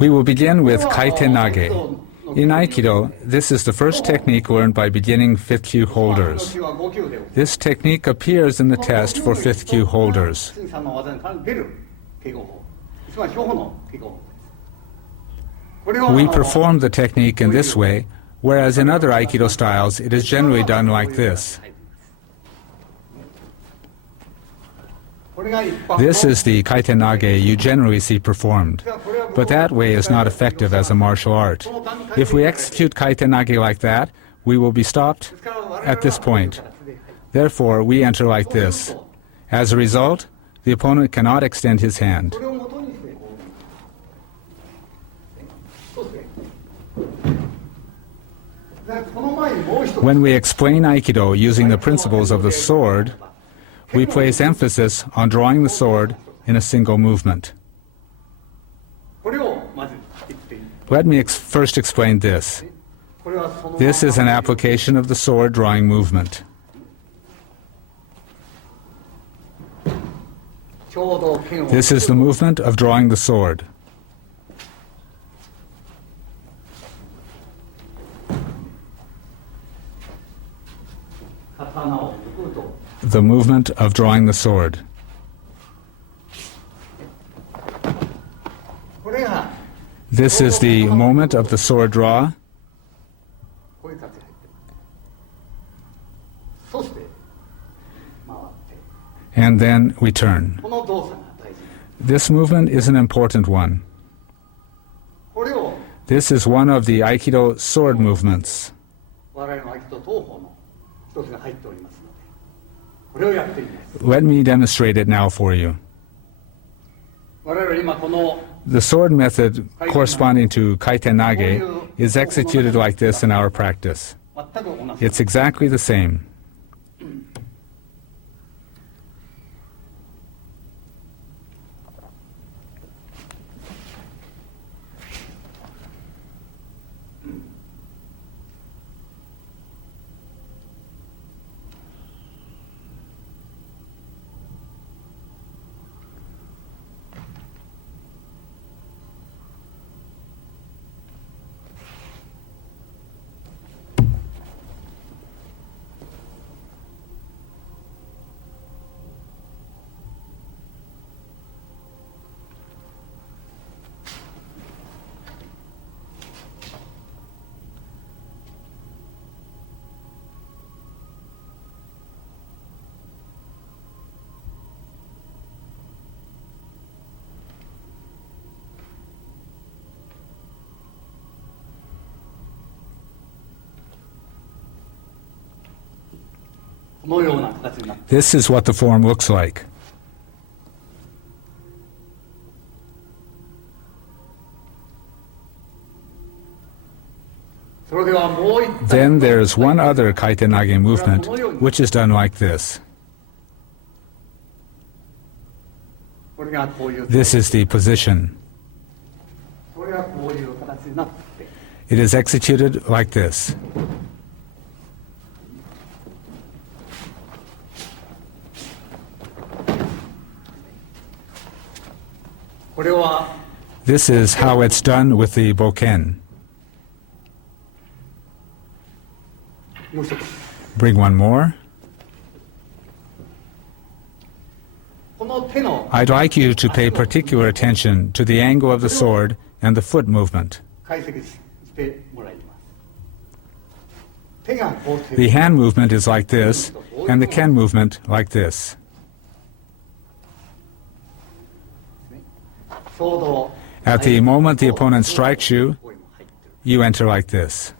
We will begin with Kaiten nage. In Aikido, this is the first technique learned by beginning 5th kyu holders. This technique appears in the test for 5th kyu holders. We perform the technique in this way, whereas in other Aikido styles it is generally done like this. This is the Kaiten nage you generally see performed, but that way is not effective as a martial art. If we execute Kaiten nage like that, we will be stopped at this point. Therefore, we enter like this. As a result, the opponent cannot extend his hand. When we explain Aikido using the principles of the sword, we place emphasis on drawing the sword in a single movement. Let me first explain this. This is an application of the sword drawing movement. This is the movement of drawing the sword. The movement of drawing the sword. This is the moment of the sword draw. And then we turn. This movement is an important one. This is one of the Aikido sword movements. Let me demonstrate it now for you. The sword method corresponding to Kaiten nage is executed like this in our practice. It's exactly the same. This is what the form looks like. Then there's one other Kaiten nage movement, which is done like this. This is the position. It is executed like this. This is how it's done with the bokken. Bring one more. I'd like you to pay particular attention to the angle of the sword and the foot movement. The hand movement is like this, and the ken movement like this. At the moment the opponent strikes you, you enter like this.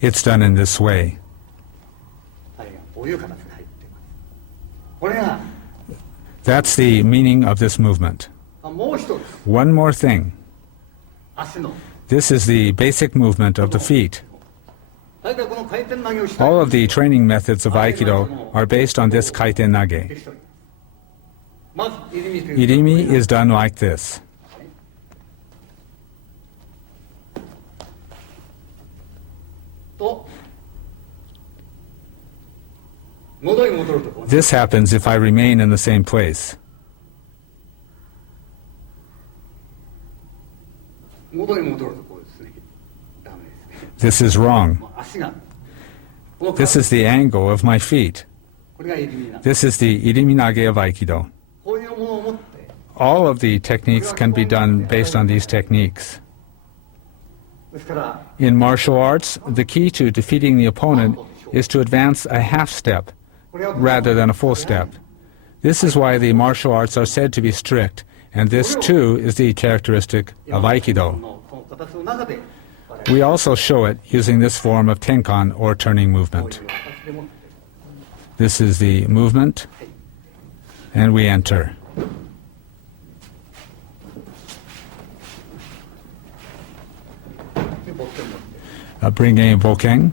It's done in this way. That's the meaning of this movement. One more thing. This is the basic movement of the feet. All of the training methods of Aikido are based on this Kaiten nage. Irimi is done like this. This happens if I remain in the same place. This is wrong. This is the angle of my feet. This is the irimi nage of Aikido. All of the techniques can be done based on these techniques. In martial arts, the key to defeating the opponent is to advance a half step rather than a full step. This is why the martial arts are said to be strict, and this too is the characteristic of Aikido. We also show it using this form of tenkan or turning movement. This is the movement, and we enter. Bringing a boken.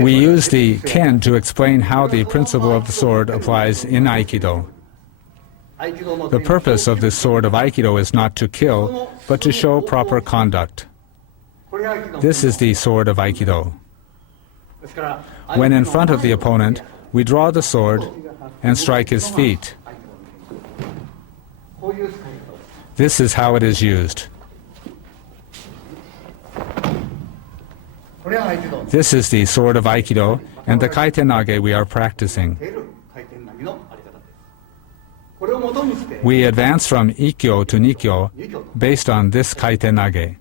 We use the ken to explain how the principle of the sword applies in Aikido. The purpose of this sword of Aikido is not to kill, but to show proper conduct. This is the sword of Aikido. When in front of the opponent, we draw the sword and strike his feet. This is how it is used. This is the sword of Aikido and the Kaiten nage we are practicing. We advance from ikkyo to nikkyo based on this Kaiten nage.